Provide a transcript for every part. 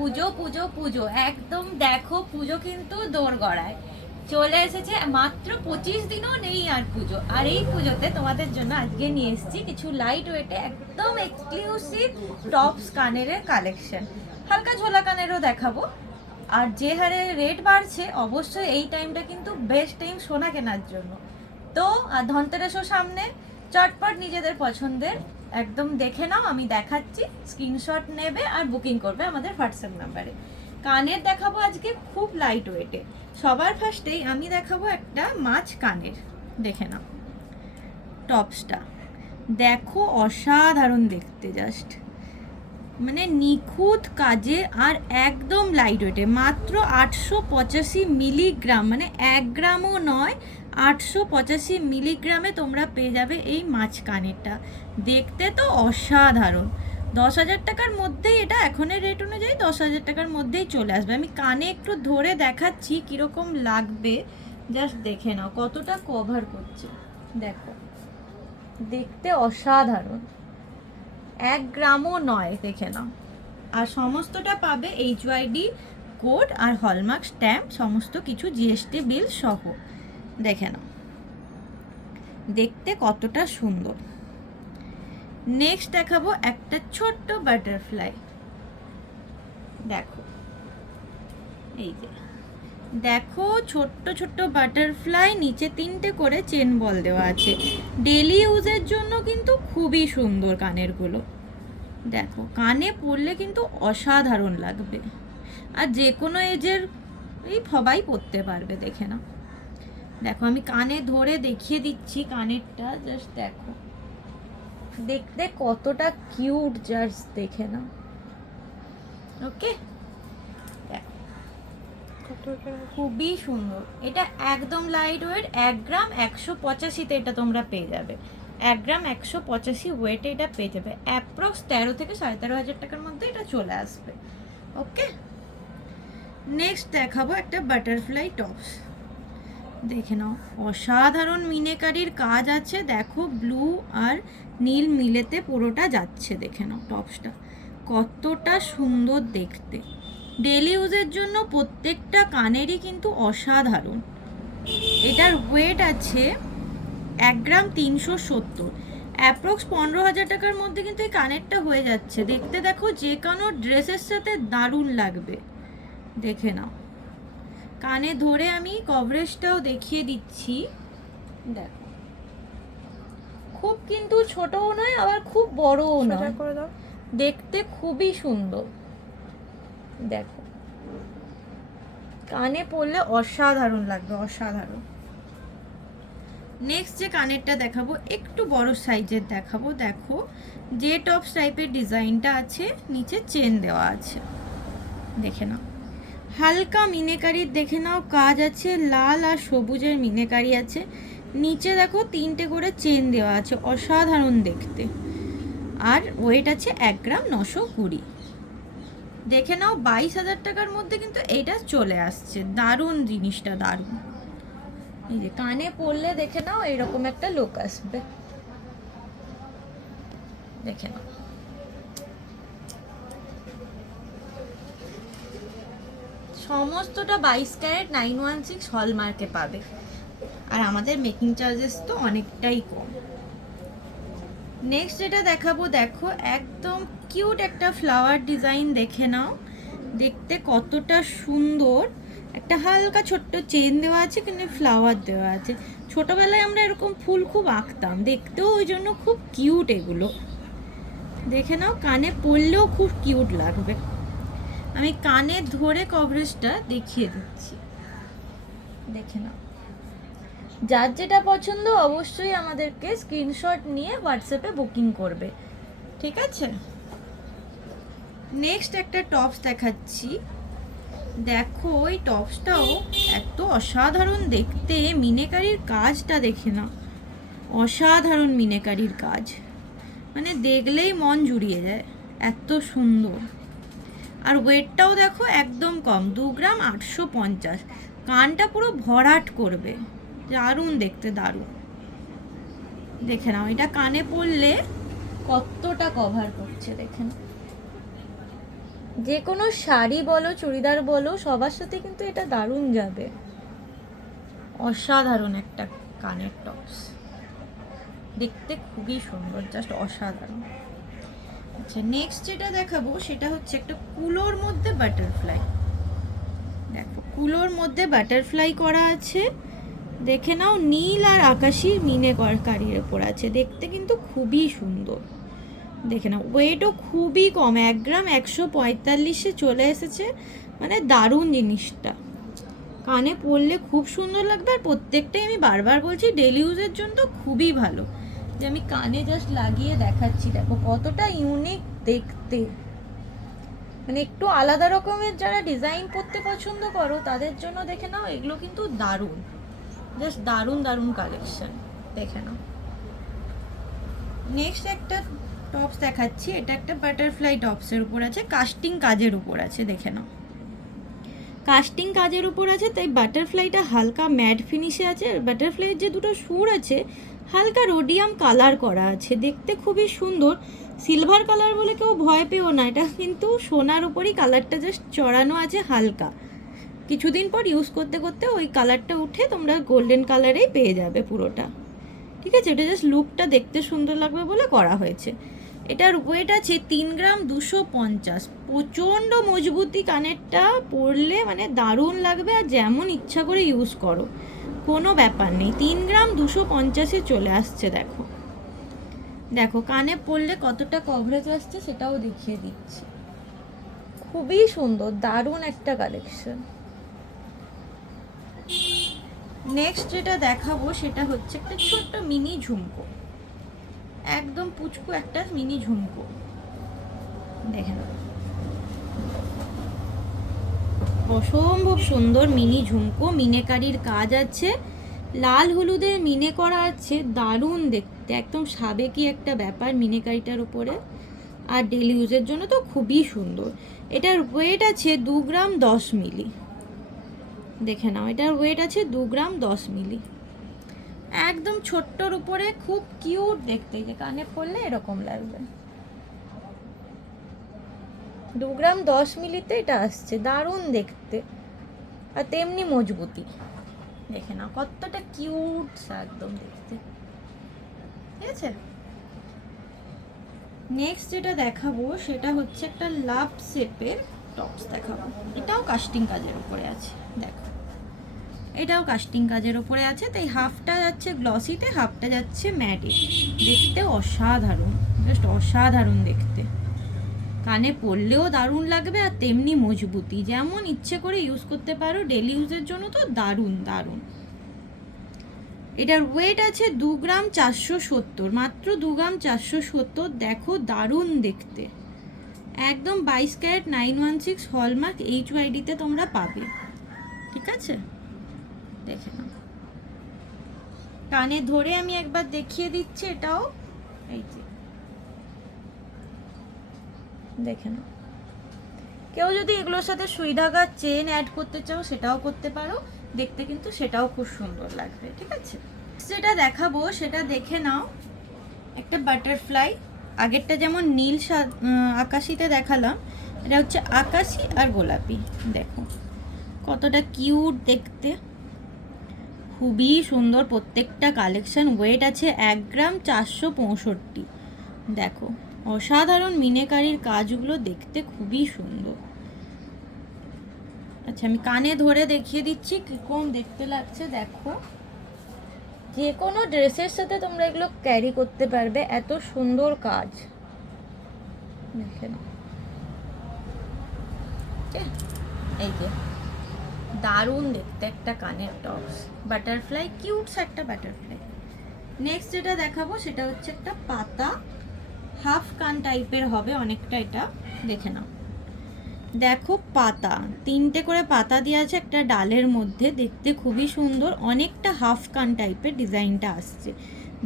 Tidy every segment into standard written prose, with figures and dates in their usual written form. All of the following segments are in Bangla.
পুজো পুজো পুজো একদম দেখো, পুজো কিন্তু দোরগড়ায় চলে এসেছে। মাত্র 25 দিনও নেই আর পুজো। আর এই পুজোতে তোমাদের জন্য আজকে নিয়ে এসেছি কিছু লাইট ওয়েটে একদম এক্সক্লুসিভ টপস কানের কালেকশন। হালকা ঝোলা কানেরও দেখাবো। আর যে হারে রেট বাড়ছে, অবশ্যই এই টাইমটা কিন্তু বেস্ট টাইম সোনা কেনার জন্য। তো আর ধনতেরাসও সামনে, চটপট নিজেদের পছন্দের একদম দেখে নাও। আমি দেখাচ্ছি, স্ক্রিনশট নেবে আর বুকিং করবে আমাদের হোয়াটসঅ্যাপ নাম্বারে। কানের দেখাবো আজকে খুব লাইট ওয়েটে। সবার ফার্স্টেই আমি দেখাবো একটা মাছ কানের, দেখে নাও টপসটা। দেখো অসাধারণ দেখতে, জাস্ট মানে নিখুঁত কাজে আর একদম লাইট ওয়েটে। মাত্র 885 মিলিগ্রাম, মানে 1 গ্রামও নয়, 885 মিলিগ্রামে তোমরা পেয়ে যাবে এই মাছ কানেরটা। দেখতে তো অসাধারণ। 10,000 টাকার মধ্যেই এটা, এখনের রেট অনুযায়ী 10,000 টাকার মধ্যেই চলে আসবে। আমি কানে একটু ধরে দেখাচ্ছি কীরকম লাগবে, জাস্ট দেখে নাও কতটা কভার করছে। দেখো দেখতে অসাধারণ, 1 গ্রামও নয়, দেখে নাও। আর সমস্তটা পাবে HYD কোড আর হলমার্ক স্ট্যাম্প, সমস্ত কিছু GST বিল সহ। দেখে নাও দেখতে কতটা সুন্দর। নেক্সট দেখাবো একটা ছোট্ট বাটারফ্লাই। দেখো এই যে, দেখো ছোট্ট ছোট্ট বাটারফ্লাই, নিচে 3টে করে চেন বল দেওয়া আছে। ডেলি ইউজের জন্য কিন্তু খুবই সুন্দর কানেরগুলো। দেখো কানে পরলে কিন্তু অসাধারণ লাগবে, আর যে কোনো এজের এই সবাই পরতে পারবে। দেখে নাও, দেখো আমি কানে ধরে দেখিয়ে দিচ্ছি কানেরটা, জাস্ট দেখো দেখতে কতটা কিউট, জাস্ট দেখে নাও। ওকে, খুবই সুন্দর। এটা একদম লাইট ওয়েট, 1 গ্রাম 185-তে এটা তোমরা পেয়ে যাবে। 1 গ্রাম 185 ওয়েটে এটা পেয়ে যাবে। অ্যাপ্রক্স 13 থেকে 13,500 টাকার মধ্যে এটা চলে আসবে। ওকে, নেক্সট দেখাবো একটা বাটারফ্লাই টপস। দেখে নাও অসাধারণ মিনেকারির কাজ আছে। দেখো ব্লু আর নীল মিলেতে পুরোটা যাচ্ছে। দেখে নাও টপসটা কতটা সুন্দর দেখতে। ডেলি ইউজের জন্য প্রত্যেকটা কানেরই কিন্তু অসাধারণ। এটার ওয়েট আছে 1 গ্রাম 370, অ্যাপ্রক্স 15,000 টাকার মধ্যে কিন্তু এই কানেরটা হয়ে যাচ্ছে। দেখতে দেখো যে কোনো ড্রেসের সাথে দারুণ লাগবে। দেখে নাও, কানে ধরে আমি কভারেজটাও দেখিয়ে দিচ্ছি। দেখো খুব কিন্তু ছোটও নয়, আবার খুব বড়ও নয়, দেখতে খুবই সুন্দর। দেখো কানে পরলে অসাধারণ লাগবে, অসাধারণ। নেক্সট যে কানেরটা দেখাবো একটু বড় সাইজের দেখাবো। দেখো যে টপস টাইপের ডিজাইনটা আছে, নিচে চেন দেওয়া আছে। দেখে নাও হালকা মিনেকারির, দেখে নাও কাজ আছে, লাল আর সবুজের মিনেকারি আছে। নিচে দেখো 3টে করে চেন দেওয়া আছে, অসাধারণ দেখতে। আর ওয়েট আছে 1 গ্রাম 920। দেখে নাও 22,000 টাকার মধ্যে কিন্তু এইটা চলে আসছে। দারুণ জিনিসটা, দারুণ। এই যে কানে পরলে দেখে নাও এরকম একটা লুক আসবে। দেখে নাও সমস্তটা 22 ক্যারেট 916 হলমার্কে পাবে। আর আমাদের মেকিং চার্জেস তো অনেকটাই কম। নেক্সট যেটা দেখাবো, দেখো একদম কিউট একটা ফ্লাওয়ার ডিজাইন। দেখে নাও দেখতে কতটা সুন্দর। একটা হালকা ছোট্ট চেন দেওয়া আছে, কিন্তু ফ্লাওয়ার দেওয়া আছে। ছোটবেলায় আমরা এরকম ফুল খুব আঁকতাম, দেখতেও ওই জন্য খুব কিউট এগুলো। দেখে নাও কানে পরলেও খুব কিউট লাগবে। আমি কানে ধরে কভারেজটা দেখিয়ে দিচ্ছি। দেখে নাও, যার যেটা পছন্দ অবশ্যই আমাদেরকে স্ক্রিনশট নিয়ে হোয়াটসঅ্যাপে বুকিং করবে, ঠিক আছে? নেক্সট একটা টপস দেখাচ্ছি। দেখো ওই টপসটাও এত অসাধারণ দেখতে। মিনেকারির কাজটা দেখে নাও, অসাধারণ মিনেকারির কাজ, মানে দেখলেই মন জুড়িয়ে যায়, এত সুন্দর। আর ওয়েটটাও দেখো একদম কম, 2 গ্রাম 850। কানটা পুরো ভরাট করবে, দারুণ দেখতে, দারুণ। দেখে নাও এটা কানে পরলে কতটা কভার করছে, দেখে নাও। যে কোনো শাড়ি বলো, চুড়িদার বলো, সবার সাথে কিন্তু এটা দারুণ যাবে। অসাধারণ একটা কানের টপস, দেখতে খুবই সুন্দর, জাস্ট অসাধারণ। আচ্ছা, নেক্সট যেটা দেখাবো সেটা হচ্ছে একটা কুলোর মধ্যে বাটারফ্লাই। দেখো, কুলোর মধ্যে বাটারফ্লাই করা আছে, দেখে নাও, নীল আর আকাশি মিনেকারির ওপর আছে, দেখতে কিন্তু খুবই সুন্দর। দেখে নাও, ওয়েটও খুবই কম, 1 গ্রাম 145-এ চলে এসেছে, মানে দারুণ জিনিসটা। কানে পরলে খুব সুন্দর লাগবে, আর প্রত্যেকটাই আমি বারবার বলছি ডেলি ইউজের জন্য তো খুবই ভালো। যে আমি কানে জাস্ট লাগিয়ে দেখাচ্ছি, দেখো কতটা ইউনিক দেখতে, মানে একটু আলাদা রকমের যারা ডিজাইন পরতে পছন্দ করো তাদের জন্য দেখে নাও, এগুলো কিন্তু দারুণ, জাস্ট দারুণ দারুণ কালেকশন, দেখে নাও। নেক্সট একটা টপস দেখাচ্ছি, এটা একটা বাটারফ্লাই টপসের উপর আছে, কাস্টিং কাজের উপর আছে, দেখে নাও, কাস্টিং কাজের উপর আছে, তাই বাটারফ্লাইটা হালকা ম্যাট ফিনিশে আছে। আর বাটারফ্লাইয়ের যে দুটো সুর আছে হালকা রোডিয়াম কালার করা আছে, দেখতে খুবই সুন্দর। সিলভার কালার বলে কেউ ভয় পেও না, এটা কিন্তু সোনার উপরই কালারটা জাস্ট চড়ানো আছে হালকা। কিছুদিন পর ইউজ করতে করতে ওই কালারটা উঠে তোমরা গোল্ডেন কালারেই পেয়ে যাবে পুরোটা, ঠিক আছে? এটা জাস্ট লুকটা দেখতে সুন্দর লাগবে বলে করা হয়েছে। এটার ওয়েট আছে 3 গ্রাম 250, প্রচণ্ড মজবুতি, কানেরটা পরলে মানে দারুণ লাগবে, আর যেমন ইচ্ছা করে ইউজ করো, কোনো ব্যাপার নেই। 3 গ্রাম 250-এ চলে আসছে, দেখো দেখো কানে পরলে কতটা কভারেজ আসছে সেটাও দেখিয়ে দিচ্ছি, খুবই সুন্দর, দারুণ একটা কালেকশন। নেক্সট যেটা দেখাবো সেটা হচ্ছে একটা ছোট্ট মিনি ঝুমকো, একদম পুচকু একটা মিনি ঝুমকো, দেখেন অসম্ভব সুন্দর মিনি ঝুমকো, মিনেকারির কাজ আছে, লাল হলুদে মিনে করা আছে, দারুণ দেখতে, একদম সাবেকি একটা ব্যাপার মিনেকারিটার উপরে, আর ডেলি ইউজের জন্য তো খুবই সুন্দর। এটার ওয়েট আছে 2 গ্রাম 10 মিলি, দেখে নাও, এটার ওয়েট আছে 2 গ্রাম 10 মিলি, একদম ছোট্টর উপরে, খুব কিউট দেখতে, যে কানে পরলে এরকম লাগবে। 2 গ্রাম 10 মিলিতে এটা আসছে, দারুণ দেখতে, আর তেমনি মজবুতি, দেখে নাও কতটা কিউট একদম দেখতে, ঠিক আছে? নেক্সট যেটা দেখাবো সেটা হচ্ছে একটা লাভ শেপের টপস দেখাবো, এটাও কাস্টিং কাজের উপরে আছে, দেখো এটাও কাস্টিং কাজের উপরে আছে, তাই হাফটা যাচ্ছে গ্লসিতে, হাফটা যাচ্ছে ম্যাটে, দেখতে অসাধারণ, জাস্ট অসাধারণ দেখতে, কানে পরলেও দারুণ লাগবে, আর তেমনি মজবুতি, যেমন ইচ্ছে করে ইউজ করতে পারো, ডেলি ইউজের জন্য তো দারুণ দারুণ। এটার ওয়েট আছে 2 গ্রাম 470, মাত্র 2 গ্রাম 470, দেখো দারুণ দেখতে, একদম 22 ক্যারেট 916 হলমার্ক HYD-তে তোমরা পাবে, ঠিক আছে? দেখে নাও, কানে ধরে আমি একবার দেখিয়ে দিচ্ছি, এটাও এই যে দেখে নাও। কেউ যদি এগুলোর সাথে সুই ধাগার চেন অ্যাড করতে চাও সেটাও করতে পারো, দেখতে কিন্তু সেটাও খুব সুন্দর লাগবে, ঠিক আছে? যেটা দেখাবো সেটা দেখে নাও, একটা বাটারফ্লাই, আগেরটা যেমন নীল আকাশিতে দেখালাম, এটা হচ্ছে আকাশি আর গোলাপি, দেখো কতটা কিউট দেখতে, খুবই সুন্দর প্রত্যেকটা কালেকশন। ওয়েট আছে 1 গ্রাম 465, দেখো অসাধারণ মিনেকারির কাজগুলো দেখতে খুবই সুন্দর। আচ্ছা, আমি কানে ধরে দেখিয়ে দিচ্ছি কিরকম দেখতে লাগছে, দেখো যে কোনো ড্রেসের সাথে তোমরা এগুলো ক্যারি করতে পারবে, এত সুন্দর কাজ, দেখে নাও, এই যে দারুণ দেখতে একটা কানের টপস, বাটারফ্লাই, কিউটস একটা বাটারফ্লাই। নেক্সট যেটা দেখাবো সেটা হচ্ছে একটা পাতা, হাফ কান টাইপের হবে অনেকটা, এটা দেখে নাও, দেখো পাতা, 3টে করে পাতা দেওয়া আছে একটা ডালের মধ্যে, দেখতে খুবই সুন্দর, অনেকটা হাফ কান টাইপের ডিজাইনটা আসছে,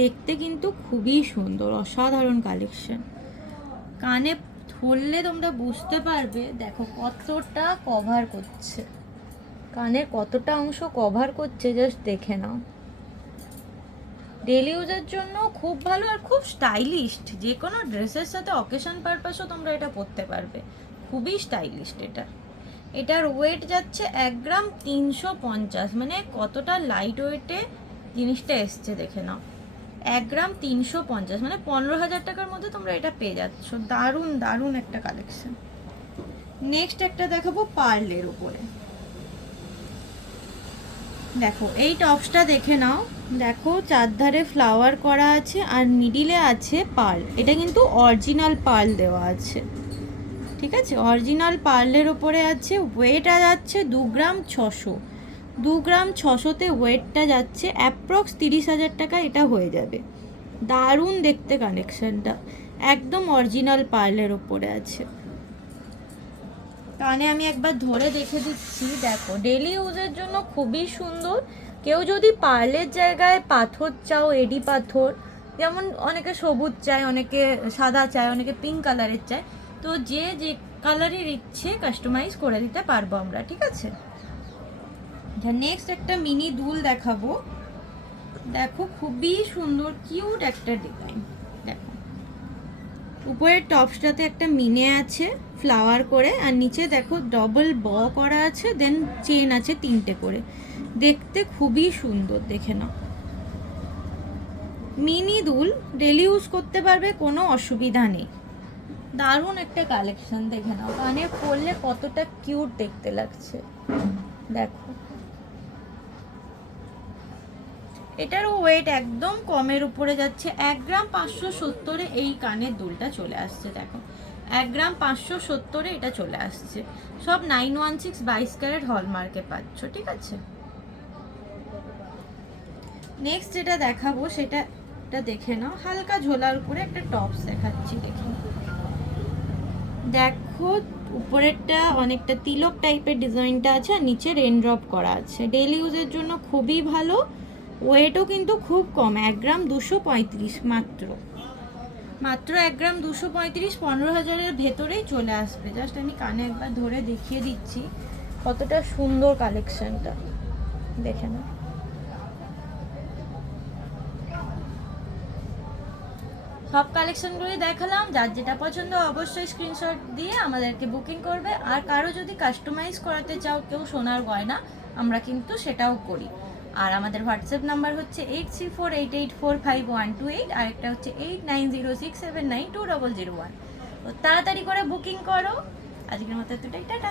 দেখতে কিন্তু খুবই সুন্দর, অসাধারণ কালেকশন। কানে ধরলে তোমরা বুঝতে পারবে, দেখো কতটা কভার করছে, কানের কতটা অংশ কভার করছে, জাস্ট দেখে নাও, ডেলি ইউজের জন্য খুব ভালো, আর খুব স্টাইলিশ, যে কোনো ড্রেসের সাথে অকেশন পারপাসও তোমরা এটা পরতে পারবে, খুবই স্টাইলিশ এটা। এটার ওয়েট যাচ্ছে 1 গ্রাম 350, মানে কতটা লাইট ওয়েটে জিনিসটা এসছে দেখে নাও। 1 গ্রাম 350, মানে 15,000 টাকার মধ্যে তোমরা এটা পেয়ে যাচ্ছ। দারুণ দারুণ একটা কালেকশন। নেক্সট একটা দেখাবো পার্লের উপরে। দেখো এই টপসটা দেখে নাও, দেখো চারধারে ফ্লাওয়ার করা আছে আর মিডিলে আছে পার্ল। এটা কিন্তু অরিজিনাল পার্ল দেওয়া আছে, ঠিক আছে, অরিজিনাল পার্লের ওপরে আছে। ওয়েটটা যাচ্ছে 2 গ্রাম 600, 2 গ্রাম 600তে ওয়েটটা যাচ্ছে অ্যাপ্রক্স 30,000 টাকা এটা হয়ে যাবে। দারুণ দেখতে কালেকশনটা, একদম অরিজিনাল পার্লের ওপরে আছে। কানে আমি একবার ধরে দেখে দিচ্ছি, দেখো ডেলি ইউজের জন্য খুবই সুন্দর। কেউ যদি পার্লের জায়গায় পাথর চাও, এডি পাথর, যেমন অনেকে সবুজ চায়, অনেকে সাদা চায়, অনেকে পিঙ্ক কালারের চায়, তো যে যে কালারের ইচ্ছে কাস্টমাইজ করে দিতে পারবো আমরা, ঠিক আছে। নেক্সট একটা মিনি দুল দেখাবো। দেখো খুবই সুন্দর কিউট একটা ডিজাইন। দেখো উপরের টপসটাতে একটা মিনে আছে ফ্লাওয়ার করে, আর নিচে দেখো ডবল ব করা আছে, দেন চেন আছে 3টে করে। দেখতে খুবই সুন্দর, দেখে নাও। মিনি দুল ডেলি ইউজ করতে পারবে, কোনো অসুবিধা নেই। দারুণ একটা কালেকশন, দেখে নাও। কানে পরলে কতটা কিউট দেখতে লাগছে, দেখো। এটারও ওয়েট একদম কমের উপরে যাচ্ছে, 1 গ্রাম 570-এ এই কানের দুলটা চলে আসছে। দেখো 1 গ্রাম 570-এ এটা চলে আসছে। সব 916 22 ক্যারেট হলমার্কে পাচ্ছ, ঠিক আছে। নেক্সট যেটা দেখাবো সেটা দেখে নাও। হালকা ঝোলার উপরে একটা টপস দেখাচ্ছি, দেখে নাও। দেখো উপরেরটা অনেকটা তিলক টাইপের ডিজাইনটা আছে, আর নিচে রেন ড্রপ করা আছে। ডেইলি ইউজের জন্য খুবই ভালো। ওয়েটও কিন্তু খুব কম, 1 গ্রাম 235 মাত্র 1 গ্রাম 235, 15,000-এর ভেতরেই চলে আসবে। জাস্ট আমি কানে একবার ধরে দেখিয়ে দিচ্ছি কতটা সুন্দর কালেকশনটা, দেখে নাও। সব কালেকশনগুলোই দেখালাম। যার যেটা পছন্দ অবশ্যই স্ক্রিনশট দিয়ে আমাদেরকে বুকিং করবে। আর কারো যদি কাস্টমাইজ করাতে চাও কেউ সোনার গয়না, আমরা কিন্তু সেটাও করি। আর আমাদের হোয়াটসঅ্যাপ নাম্বার হচ্ছে 8348845128, আর একটা হচ্ছে 8906792001। তো তাড়াতাড়ি করে বুকিং করো। আজকের মতো এতটাই, টাটা।